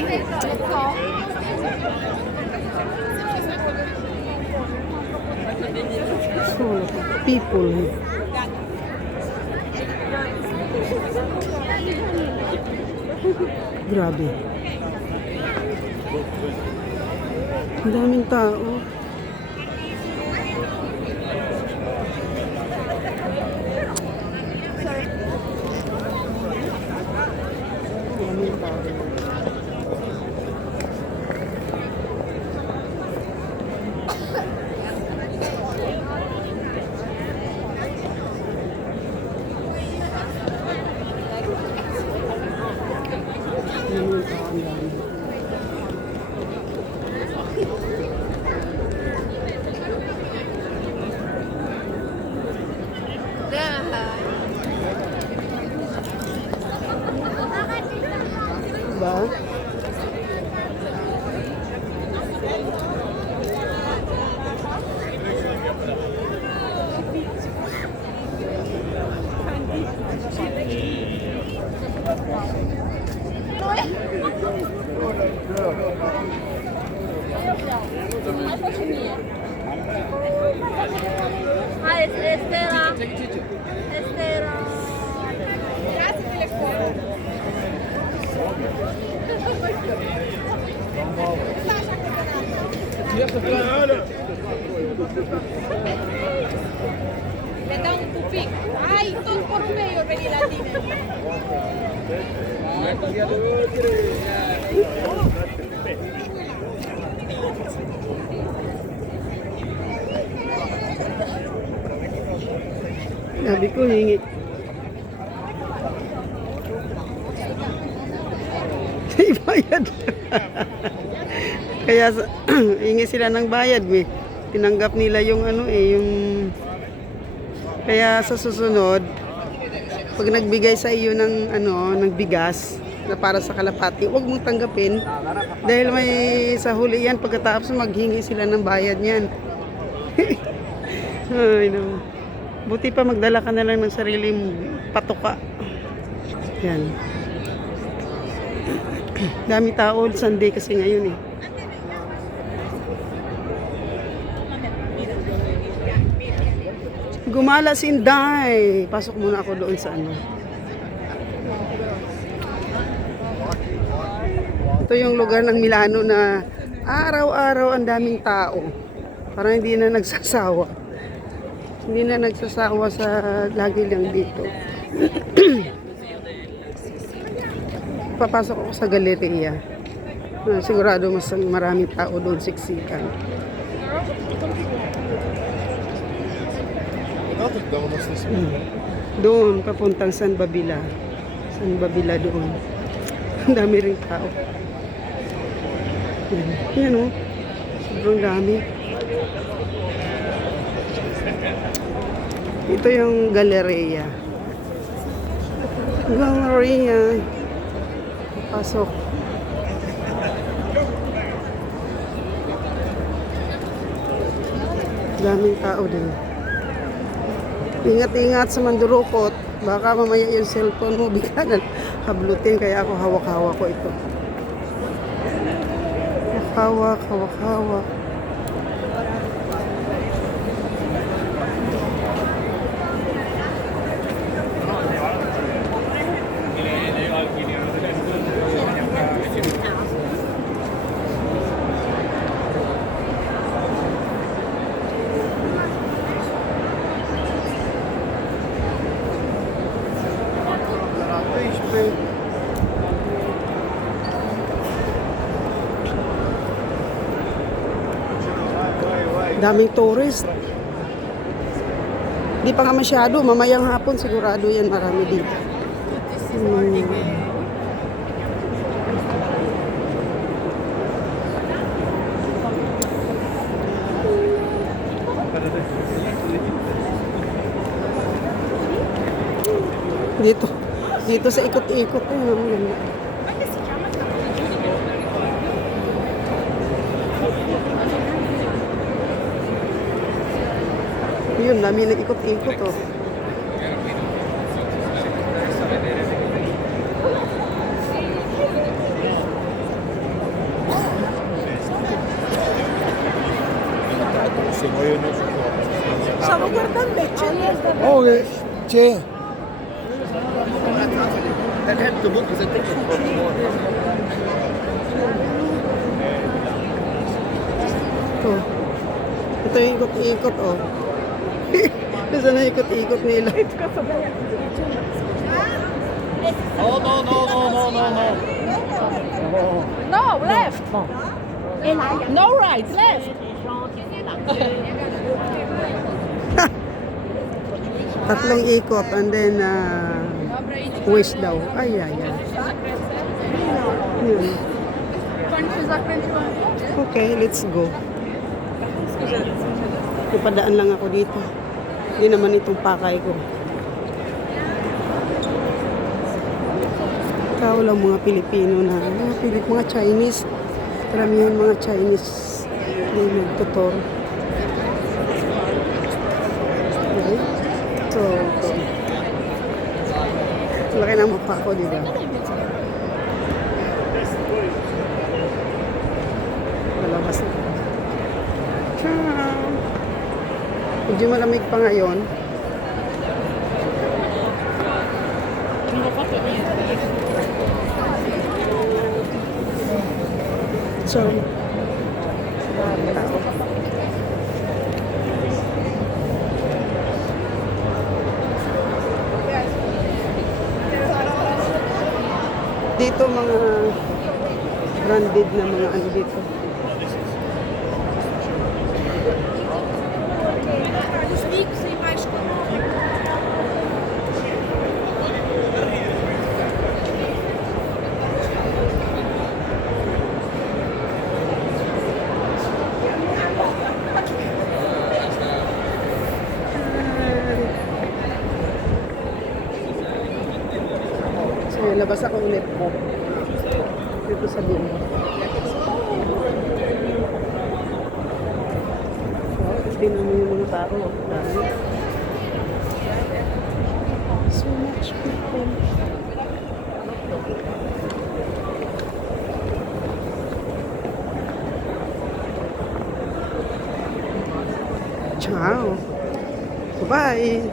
So, people. Grabe. Ang daming tao. Daming tao. Daming tao, ang dami. Diba? Ah, Estera. Estera. Le da un pupic. Ay, tot por un medio venir a tine. Sabi ko, hingi. Bayad. Kaya hingi sila ng bayad, eh. Tinanggap nila yung ano yung kaya sa susunod pag nagbigay sa iyo ng ng bigas na para sa kalapati, huwag mong tanggapin dahil may sa huli yan pagkatapos maghingi sila ng bayad niyan. Ay no. Buti pa magdala ka na lang ng sariling patuka. Yan. Dami tao, Sunday kasi ngayon eh. Gumala si Inday. Pasok muna ako doon sa ano. Ito yung lugar ng Milano na araw-araw ang daming tao. Parang hindi na nagsasawa. Hindi na nagsasawa sa lagi lang dito. Papasok ako sa galeriya. Sigurado mas maraming tao doon, siksikan. Doon, papuntang San Babila. San Babila doon. Ang dami rin tao. Yan o. Sobrang dami. Ito yung galeriya. Galeriya. Pasok. Daming tao din. Ingat-ingat sa mandurukot. Baka mamaya yung cellphone mo bigla na hablutin. Kaya ako hawak-hawak ko ito. Hawak-hawak. Daming tourist. Di pa nga masyado. Mamayang hapon sigurado yan marami dito. Dito sa ikot-ikot yun, dami nag-ikot-ikot oh. guardando il cielo. Oh, c'è. Ito. Ito yung ikot-ikot, oh. Ito na ikot-ikot nila. No, no, no, no, no, no, no. No, left. No right, left. Tatlong ikot and then west daw. Ay, ay, ay. Yun. Okay, let's go. Ipadaan lang ako dito. Hindi naman itong pakay ko. Ikaw lang mga Pilipino na, mga Chinese. Karamihan mga Chinese na nagtutor. Okay. So, laki ng mukha ko, di ba? Malabas na. Ciao! Medyo malamig pa ngayon. So, tao. Dito mga branded na mga ano dito. So, labas ako ulit po. Dito sa Bino. So, tingnan mo yung mga tao. Dami. So much people. Ciao. Bye.